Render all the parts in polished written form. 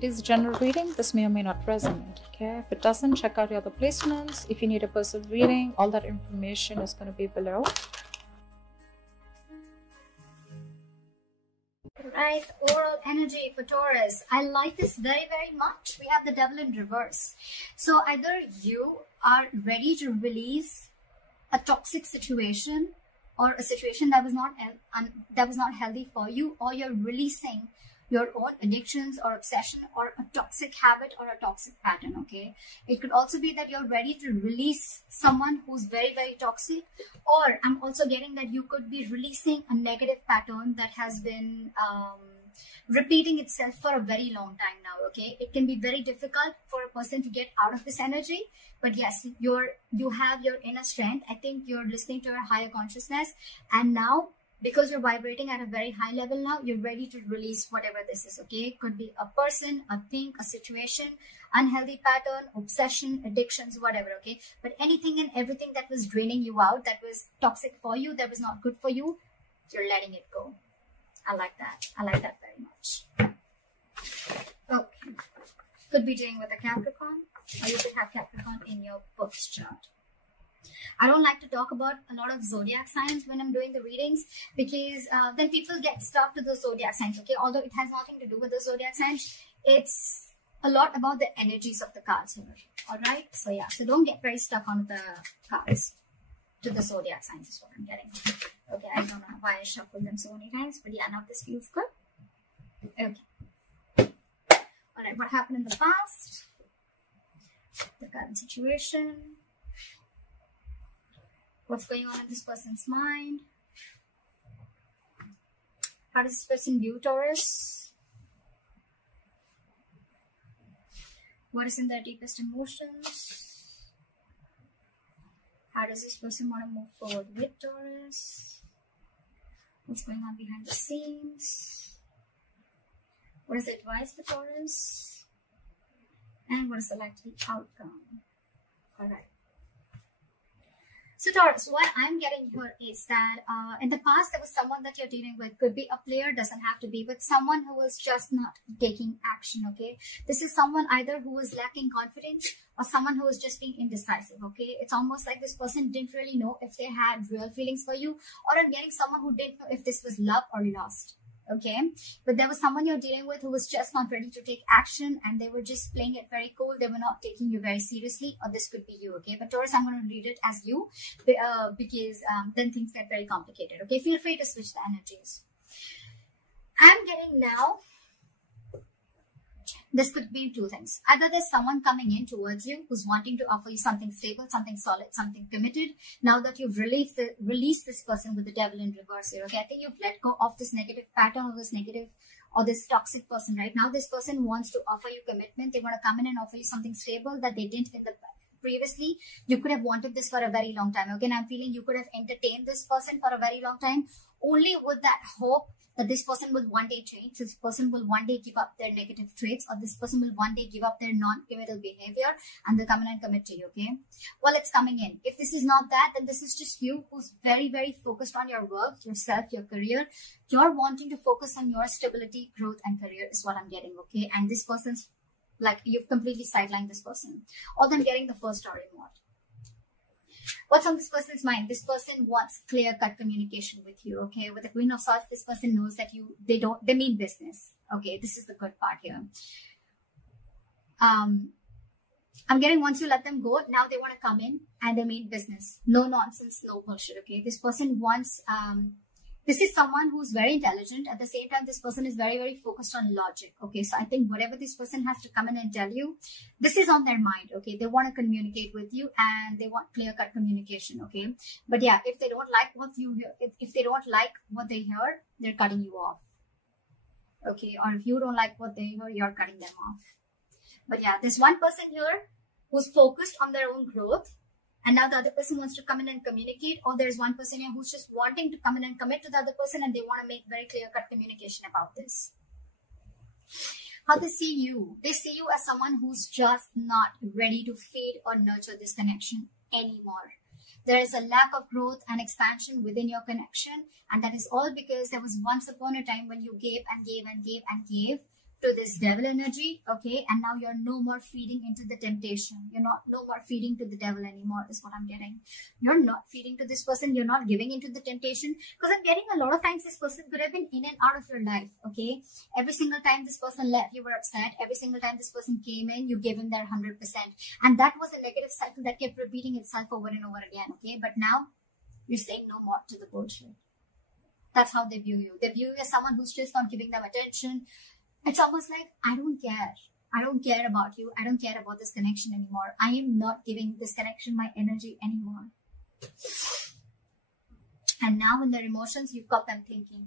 It is a general reading. This may or may not resonate. Okay, if it doesn't, check out your other placements. If you need a personal reading, all that information is going to be below. Right, overall energy for Taurus. I like this very, very much. We have the Devil in reverse. So either you are ready to release a toxic situation or a situation that was not healthy for you, or you're releasing your own addictions or obsession or a toxic habit or a toxic pattern. Okay, it could also be that you're ready to release someone who's very, very toxic, or I'm also getting that you could be releasing a negative pattern that has been repeating itself for a very long time now. Okay, it can be very difficult for a person to get out of this energy, but yes, you have your inner strength. I think you're listening to your higher consciousness, and now because you're vibrating at a very high level now, you're ready to release whatever this is. Okay, it could be a person, a thing, a situation, unhealthy pattern, obsession, addictions, whatever. Okay, but anything and everything that was draining you out, that was toxic for you, that was not good for you, you're letting it go. I like that. I like that very much. Okay, could be dealing with a Capricorn, or you could have Capricorn in your birth chart. I don't like to talk about a lot of zodiac signs when I'm doing the readings, because then people get stuck to the zodiac signs. Okay, although it has nothing to do with the zodiac signs, it's a lot about the energies of the cards here. All right, so yeah, so don't get very stuck on the cards to the zodiac signs is what I'm getting. Okay, I don't know why I shuffled them so many times, but yeah, now this feels good. Okay, all right, what happened in the past, the current situation, what's going on in this person's mind? How does this person view Taurus? What is in their deepest emotions? How does this person want to move forward with Taurus? What's going on behind the scenes? What is the advice for Taurus? And what is the likely outcome? Alright. So Taurus, what I'm getting here is that in the past there was someone that you're dealing with. Could be a player, doesn't have to be, but someone who was just not taking action. Okay, this is someone either who was lacking confidence or someone who was just being indecisive. Okay, it's almost like this person didn't really know if they had real feelings for you, or I'm getting someone who didn't know if this was love or lust. Okay, but there was someone you're dealing with who was just not ready to take action, and they were just playing it very cool. They were not taking you very seriously, or this could be you. Okay, but Taurus, I'm going to read it as you because then things get very complicated. Okay, feel free to switch the energies. I'm getting now, this could be two things. Either there's someone coming in towards you who's wanting to offer you something stable, something solid, something committed. Now that you've released this person with the Devil in reverse here. Okay, I think you've let go of this negative pattern or this negative or this toxic person. Right now, this person wants to offer you commitment. They want to come in and offer you something stable that they didn't in the previously. You could have wanted this for a very long time. Okay, and I'm feeling you could have entertained this person for a very long time, only with that hope that this person will one day change, this person will one day give up their negative traits, or this person will one day give up their non-committal behavior and they'll come in and commit to you. Okay, well, it's coming in. If this is not that, then this is just you who's very, very focused on your work, yourself, your career. You're wanting to focus on your stability, growth, and career is what I'm getting. Okay, and this person's like, you've completely sidelined this person. Or then getting the first story mod. What's on this person's mind? This person wants clear-cut communication with you. Okay, with the Queen of Swords, this person knows that they mean business. Okay, this is the good part here. I'm getting, once you let them go, now they want to come in and they mean business. No nonsense, no bullshit. Okay, this person wants this is someone who's very intelligent. At the same time, this person is very, very focused on logic. Okay, so I think whatever this person has to come in and tell you, this is on their mind. Okay, they want to communicate with you and they want clear-cut communication. Okay, but yeah, if they don't like what you hear, if they don't like what they hear, they're cutting you off. Okay, or if you don't like what they hear, you're cutting them off. But yeah, there's one person here who's focused on their own growth. And now the other person wants to come in and communicate, or there's one person here who's just wanting to come in and commit to the other person, and they want to make very clear-cut communication about this. How they see you as someone who's just not ready to feed or nurture this connection anymore. There is a lack of growth and expansion within your connection, and that is all because there was once upon a time when you gave and gave and gave and gave to this devil energy, okay? And now you're no more feeding into the temptation. You're no more feeding to the devil anymore, is what I'm getting. You're not feeding to this person. You're not giving into the temptation. Because I'm getting a lot of times this person could have been in and out of your life, okay? Every single time this person left, you were upset. Every single time this person came in, you gave him their 100%. And that was a negative cycle that kept repeating itself over and over again, okay? But now you're saying no more to the bullshit. That's how they view you. They view you as someone who's just not giving them attention. It's almost like, I don't care. I don't care about you. I don't care about this connection anymore. I am not giving this connection my energy anymore. And now in their emotions, you've got them thinking.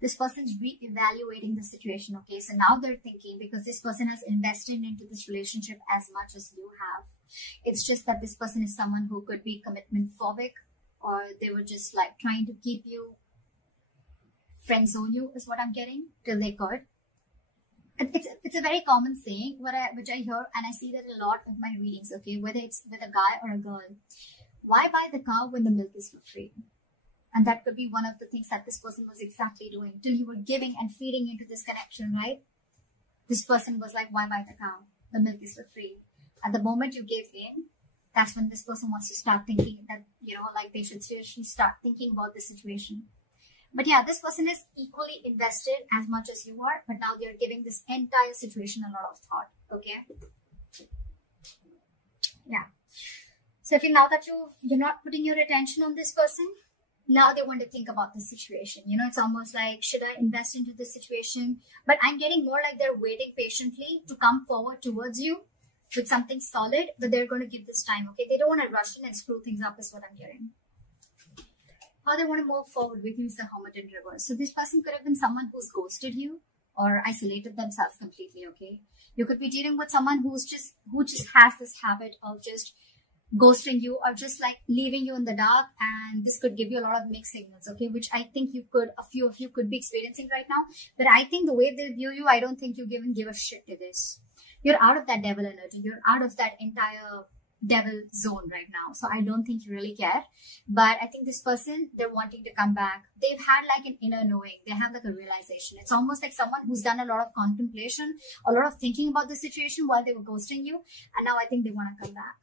This person's re-evaluating the situation, okay? So now they're thinking, because this person has invested into this relationship as much as you have. It's just that this person is someone who could be commitment phobic, or they were just like trying to keep you, friend zone you is what I'm getting, till they could. It's a very common saying which I hear, and I see that a lot of my readings, okay, whether it's with a guy or a girl. Why buy the cow when the milk is for free? And that could be one of the things that this person was exactly doing, till you were giving and feeding into this connection, right? This person was like, why buy the cow? The milk is for free. At the moment you gave in, that's when this person wants to start thinking that, you know, like they should seriously start thinking about this situation. But yeah, this person is equally invested as much as you are, but now they're giving this entire situation a lot of thought, okay? Yeah. So if you, now that you're not putting your attention on this person, now they want to think about the situation. You know, it's almost like, should I invest into this situation? But I'm getting more like they're waiting patiently to come forward towards you with something solid, but they're going to give this time, okay? They don't want to rush in and screw things up is what I'm hearing. How they want to move forward with you is the Hermit in reverse. So this person could have been someone who's ghosted you or isolated themselves completely, okay? You could be dealing with someone who just has this habit of just ghosting you or just like leaving you in the dark, and this could give you a lot of mixed signals, okay? Which I think a few of you could be experiencing right now. But I think the way they view you, I don't think you even give a shit to this. You're out of that devil energy. You're out of that entire devil zone right now. So I don't think you really care. But I think this person, they're wanting to come back. They've had like an inner knowing. They have like a realization. It's almost like someone who's done a lot of contemplation, a lot of thinking about the situation while they were ghosting you. And now I think they want to come back.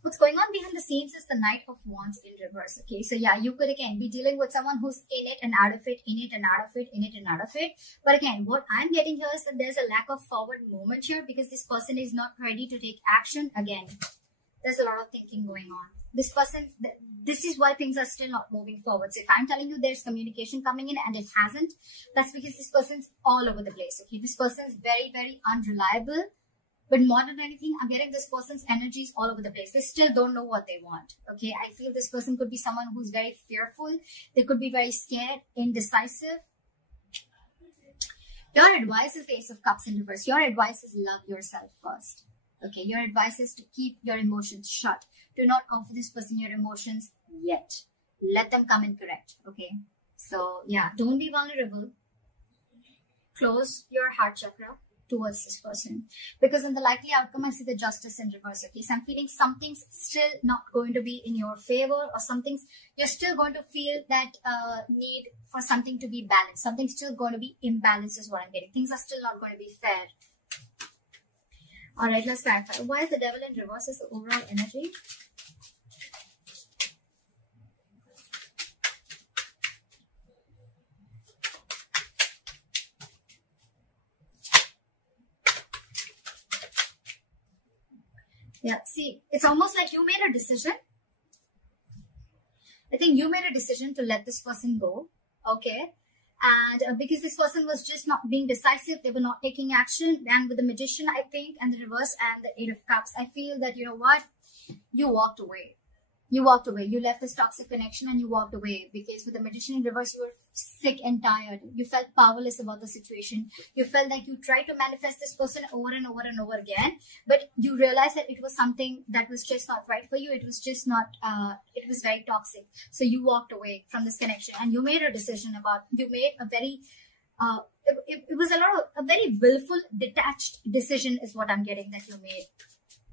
What's going on behind the scenes is the Knight of Wands in reverse, okay? So yeah, you could again be dealing with someone who's in it and out of it, in it and out of it, in it and out of it. But again, what I'm getting here is that there's a lack of forward movement here because this person is not ready to take action. Again, there's a lot of thinking going on. This person, this is why things are still not moving forward. So if I'm telling you there's communication coming in and it hasn't, that's because this person's all over the place, okay? This person's very, very unreliable. But more than anything, I'm getting this person's energies all over the place. They still don't know what they want, okay? I feel this person could be someone who's very fearful. They could be very scared, indecisive. Your advice is the Ace of Cups in reverse. Your advice is love yourself first, okay? Your advice is to keep your emotions shut. Do not offer this person your emotions yet. Let them come in correct, okay? So, yeah, don't be vulnerable. Close your heart chakra towards this person, because in the likely outcome I see the Justice in reverse, okay? So I'm feeling something's still not going to be in your favor, or something's, you're still going to feel that need for something to be balanced. Something's still going to be imbalanced is what I'm getting. Things are still not going to be fair. All right, let's clarify. Why is the Devil in reverse is the overall energy? Yeah, see, it's almost like you made a decision. I think you made a decision to let this person go, okay? And because this person was just not being decisive, they were not taking action. And with the Magician, I think, and the reverse and the Eight of Cups, I feel that, you know what? You walked away. You walked away. You left this toxic connection and you walked away, because with the Magician in reverse, you were sick and tired. You felt powerless about the situation. You felt like you tried to manifest this person over and over and over again, but you realized that it was something that was just not right for you. It was just not, it was very toxic. So you walked away from this connection and you made a decision about, you made a very, it was a very willful, detached decision is what I'm getting that you made.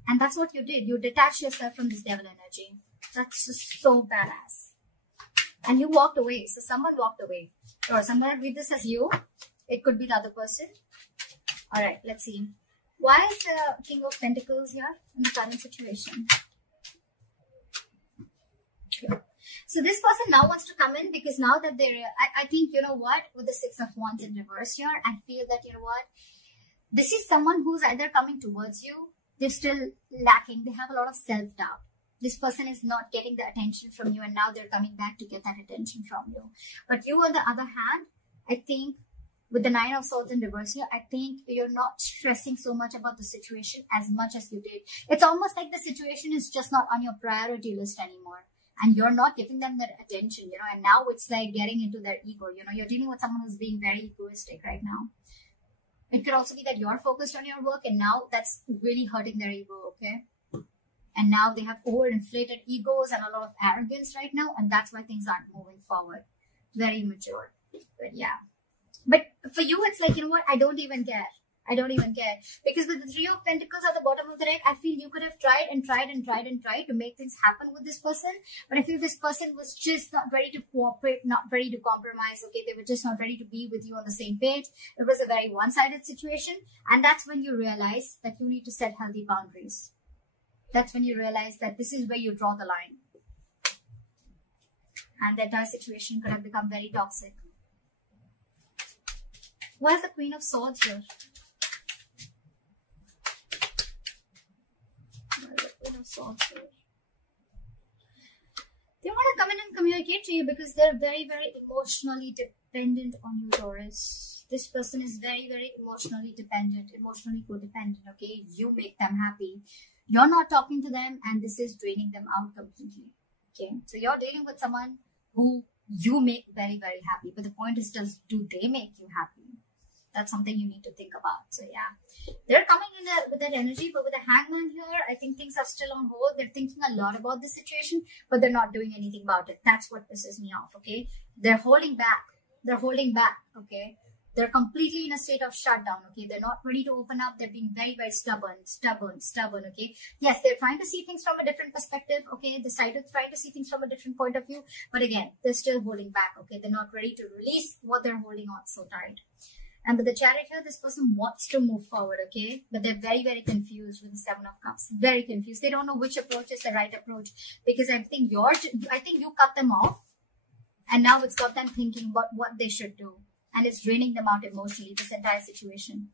And that's what you did. You detached yourself from this devil energy. That's just so badass. And you walked away. So someone walked away. Taurus, I'm going to read this as you. It could be the other person. Alright, let's see. Why is the King of Pentacles here in the current situation? Okay. So this person now wants to come in because now that they're, I think, you know what, with the Six of Wands in reverse here, I feel that, you know what, this is someone who's either coming towards you, they're still lacking, they have a lot of self-doubt. This person is not getting the attention from you and now they're coming back to get that attention from you. But you, on the other hand, I think with the Nine of Swords in reverse here, I think you're not stressing so much about the situation as much as you did. It's almost like the situation is just not on your priority list anymore. And you're not giving them that attention, you know, and now it's like getting into their ego, you know, you're dealing with someone who's being very egoistic right now. It could also be that you're focused on your work and now that's really hurting their ego, okay? And now they have overinflated egos and a lot of arrogance right now, and that's why things aren't moving forward. Very immature. But yeah. But for you, it's like, you know what, I don't even care. I don't even care. Because with the Three of Pentacles at the bottom of the deck, I feel you could have tried to make things happen with this person. But I feel this person was just not ready to cooperate, not ready to compromise. Okay, they were just not ready to be with you on the same page. It was a very one-sided situation. And that's when you realize that you need to set healthy boundaries. That's when you realize that this is where you draw the line. And the entire situation could have become very toxic. Why is the Queen of Swords here? They want to come in and communicate to you because they're very, very emotionally dependent on you, Taurus. This person is very, very emotionally dependent, emotionally codependent, okay? You make them happy. You're not talking to them and this is draining them out completely, okay? So you're dealing with someone who you make very, very happy. But the point is, do they make you happy? That's something you need to think about. So yeah, they're coming in with that energy, but with the Hangman here, I think things are still on hold. They're thinking a lot about the situation, but they're not doing anything about it. That's what pisses me off, okay? They're holding back. They're holding back, okay? They're completely in a state of shutdown, okay? They're not ready to open up. They're being very, very stubborn, okay? Yes, they're trying to see things from a different perspective, okay? They're trying to see things from a different point of view, but again, they're still holding back, okay? They're not ready to release what they're holding on so tight. And with the Chariot here, this person wants to move forward, okay? But they're very, very confused with the Seven of Cups. Very confused. They don't know which approach is the right approach. Because I think you cut them off. And now it's got them thinking about what they should do. And it's draining them out emotionally, this entire situation.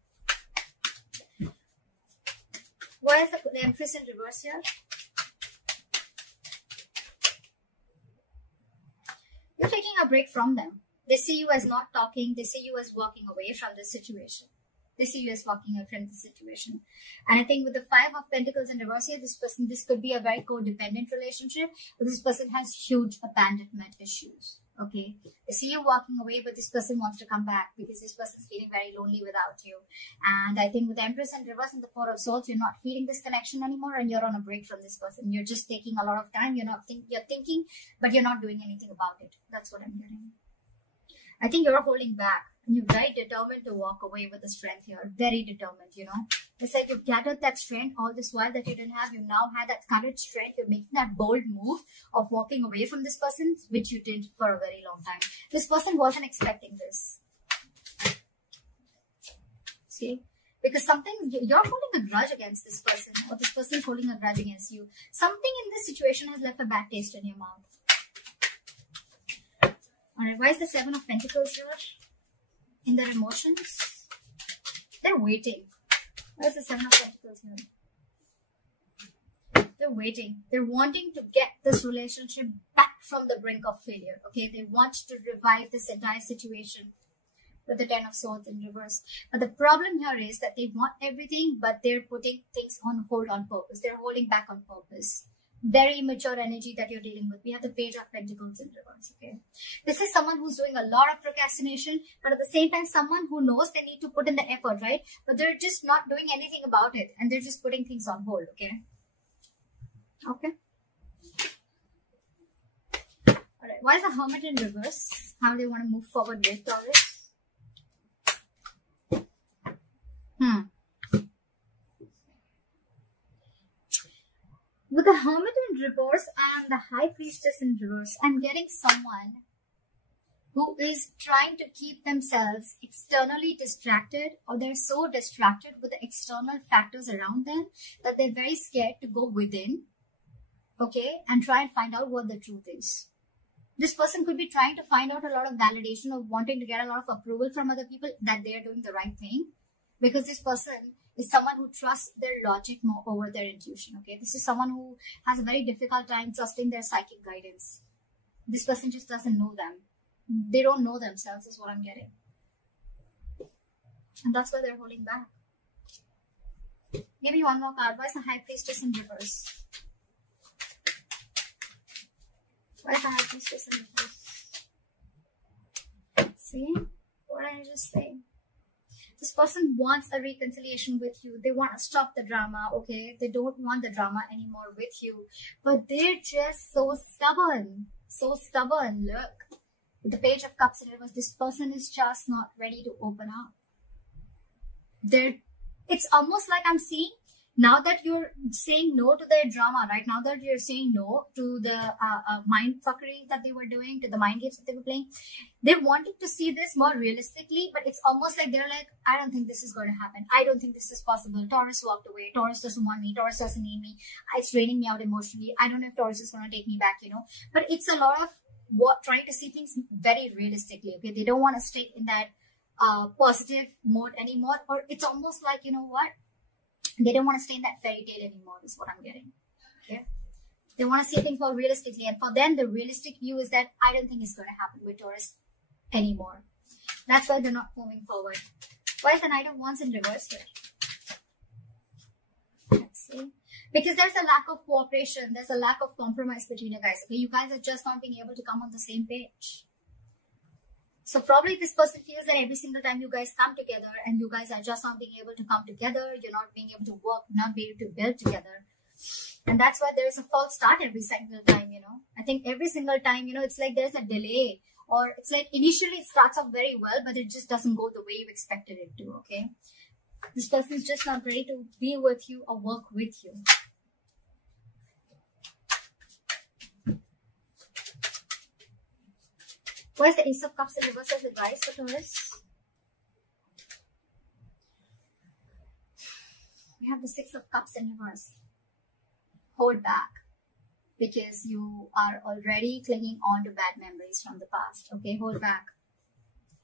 Why is the Empress in reverse here? You're taking a break from them. They see you as not talking. They see you as walking away from this situation. They see you as walking away from this situation. And I think with the Five of Pentacles in reverse here, this could be a very codependent relationship. But this person has huge abandonment issues. Okay. They see you walking away, but this person wants to come back because this person is feeling very lonely without you. And I think with the Empress in reverse and the Four of Swords, you're not feeling this connection anymore and you're on a break from this person. You're just taking a lot of time. You're thinking, but you're not doing anything about it. That's what I'm hearing. I think you're holding back and you're very determined to walk away with the strength here. Very determined, you know. It's like you've gathered that strength all this while that you didn't have. You now had that courage strength. You're making that bold move of walking away from this person, which you did for a very long time. This person wasn't expecting this. See? Because you're holding a grudge against this person, or this person's holding a grudge against you. Something in this situation has left a bad taste in your mouth. Alright, why is the Seven of Pentacles here? In their emotions? They're waiting. Why is the Seven of Pentacles here? They're waiting. They're wanting to get this relationship back from the brink of failure. Okay, they want to revive this entire situation with the Ten of Swords in reverse. But the problem here is that they want everything, but they're putting things on hold on purpose. They're holding back on purpose. Very immature energy that you're dealing with. We have the Page of Pentacles in reverse, okay? This is someone who's doing a lot of procrastination, but at the same time, someone who knows they need to put in the effort, right? But they're just not doing anything about it, and they're just putting things on hold, okay? Okay. Alright, why is the Hermit in reverse? How do they want to move forward with Taurus? With the Hermit in reverse and the High Priestess in reverse, I'm getting someone who is trying to keep themselves externally distracted, or they're so distracted with the external factors around them that they're very scared to go within, okay, and try and find out what the truth is. This person could be trying to find out a lot of validation, or wanting to get a lot of approval from other people that they are doing the right thing, because this person is someone who trusts their logic more over their intuition, okay. This is someone who has a very difficult time trusting their psychic guidance. This person just doesn't know them. They don't know themselves is what I'm getting. And that's why they're holding back. Maybe one more card. Why is the High Priestess in reverse? Why is the High Priestess in reverse? See? What did I just say? This person wants a reconciliation with you. They want to stop the drama, okay? They don't want the drama anymore with you. But they're just so stubborn. So stubborn. Look. With the Page of Cups in reverse, this person is just not ready to open up. It's almost like I'm seeing, now that you're saying no to their drama, right? Now that you're saying no to the mind fuckery that they were doing, to the mind games that they were playing, they wanted to see this more realistically, but it's almost like they're like, I don't think this is going to happen. I don't think this is possible. Taurus walked away. Taurus doesn't want me. Taurus doesn't need me. It's draining me out emotionally. I don't know if Taurus is going to take me back, you know. But it's a lot of trying to see things very realistically, okay? They don't want to stay in that positive mode anymore, or it's almost like, you know what, they don't want to stay in that fairy tale anymore is what I'm getting, okay? They want to see things more realistically, and for them the realistic view is that I don't think it's going to happen with Taurus anymore. That's why they're not moving forward. Why is the Knight of Wands in reverse here? Let's see. Because there's a lack of cooperation, there's a lack of compromise between you guys, okay? You guys are just not being able to come on the same page. So probably this person feels that every single time you guys come together and you guys are just not being able to come together, you're not being able to work, not being able to build together. And that's why there's a false start every single time, you know? I think every single time, you know, it's like there's a delay, or it's like initially it starts off very well, but it just doesn't go the way you expected it to, okay? This person is just not ready to be with you or work with you. Why is the Ace of Cups in reverse as advice for Taurus? We have the Six of Cups in reverse. Hold back, because you are already clinging on to bad memories from the past. Okay, hold back.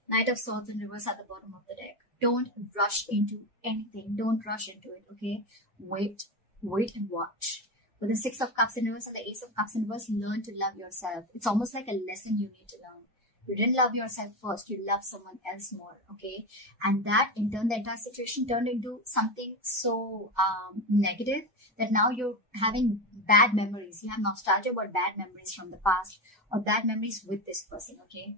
Knight of Swords in reverse at the bottom of the deck. Don't rush into anything. Don't rush into it, okay? Wait and watch. With the Six of Cups in reverse and the Ace of Cups in reverse, learn to love yourself. It's almost like a lesson you need to learn. You didn't love yourself first, you love someone else more, okay? And that, in turn, the entire situation turned into something so negative that now you're having bad memories. You have nostalgia about bad memories from the past, or bad memories with this person, okay?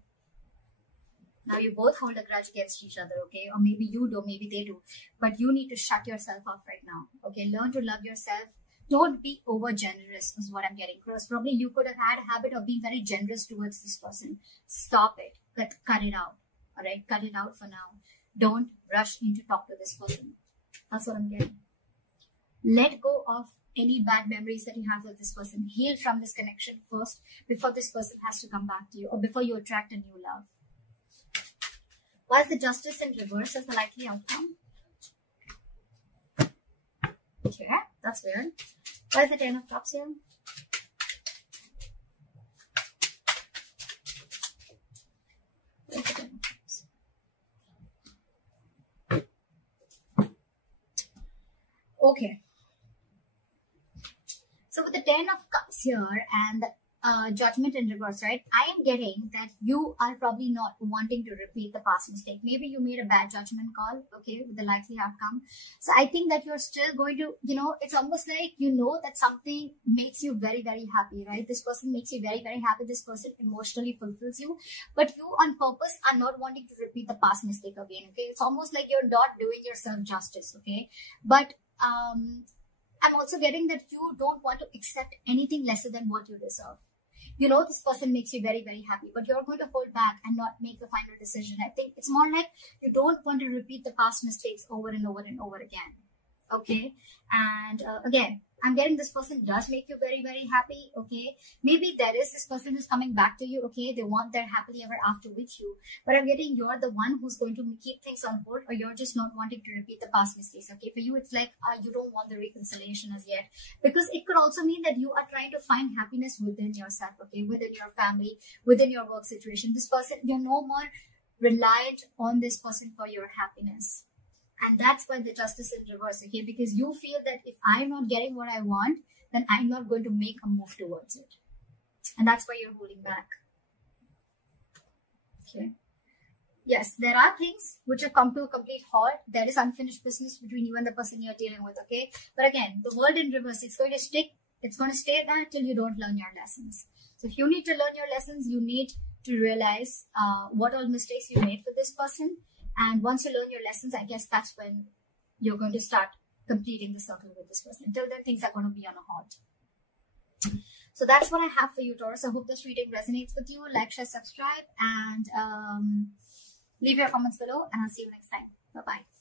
Now you both hold a grudge against each other, okay? Or maybe you do, maybe they do. But you need to shut yourself off right now, okay? Learn to love yourself. Don't be over generous is what I'm getting across. Probably you could have had a habit of being very generous towards this person. Stop it. Cut it out. All right? Cut it out for now. Don't rush in to talk to this person. That's what I'm getting. Let go of any bad memories that you have with this person. Heal from this connection first before this person has to come back to you, or before you attract a new love. Why is the Justice in reverse as the likely outcome? Okay, that's weird. Why is the Ten of Cups here? Okay. So with the Ten of Cups here and Judgment in reverse, right? I am getting that you are probably not wanting to repeat the past mistake. Maybe you made a bad judgment call, okay, with the likely outcome. So I think that you're still going to, you know, it's almost like you know that something makes you very, very happy, right? This person makes you very, very happy. This person emotionally fulfills you. But you on purpose are not wanting to repeat the past mistake again, okay? It's almost like you're not doing yourself justice, okay? But I'm also getting that you don't want to accept anything lesser than what you deserve. You know, this person makes you very, very happy, but you're going to hold back and not make the final decision. I think it's more like you don't want to repeat the past mistakes over and over and over again. Okay. And again, I'm getting this person does make you very, very happy. Okay. Maybe there is this person who's coming back to you. Okay. They want their happily ever after with you. But I'm getting you're the one who's going to keep things on hold, or you're just not wanting to repeat the past mistakes. Okay. For you, it's like you don't want the reconciliation as yet. Because it could also mean that you are trying to find happiness within yourself. Okay. Within your family, within your work situation. This person, you're no more reliant on this person for your happiness. And that's why the justice in reverse, okay? Because you feel that if I'm not getting what I want, then I'm not going to make a move towards it. And that's why you're holding back. Okay. Yes, there are things which have come to a complete halt. There is unfinished business between you and the person you're dealing with, okay? But again, the world in reverse, it's going to stay there till you don't learn your lessons. So if you need to learn your lessons, you need to realize what all mistakes you made for this person. And once you learn your lessons, I guess that's when you're going to start completing the circle with this person. Until then, things are going to be on a halt. So that's what I have for you, Taurus. I hope this reading resonates with you. Like, share, subscribe, and leave your comments below. And I'll see you next time. Bye-bye.